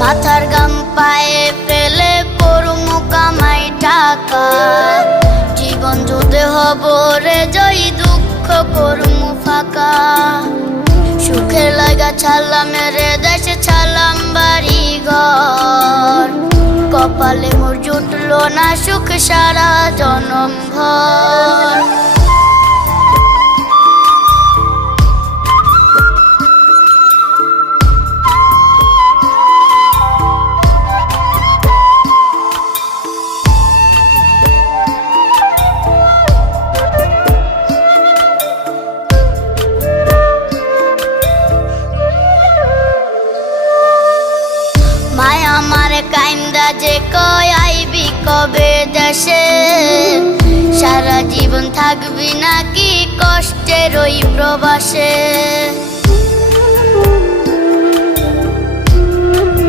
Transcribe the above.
মাথার গাম পায়ে ফেলে করমু কামাই টাকা, জীবন যুদ্ধে হব রে জয়ী, দুঃখ করমু ফাঁকা। সুখের লাগা ছাড়লাম রে দেশে, ছাড়লাম বাড়ি ঘর, কপালে মোর জুটলো না সুখ সারা জনম ভর। মায় আমার কাইন্দা যে কয় আইবি কবে দেশে, সারা জীবন থাকবি নাকি কষ্টের ওই প্রবাসে।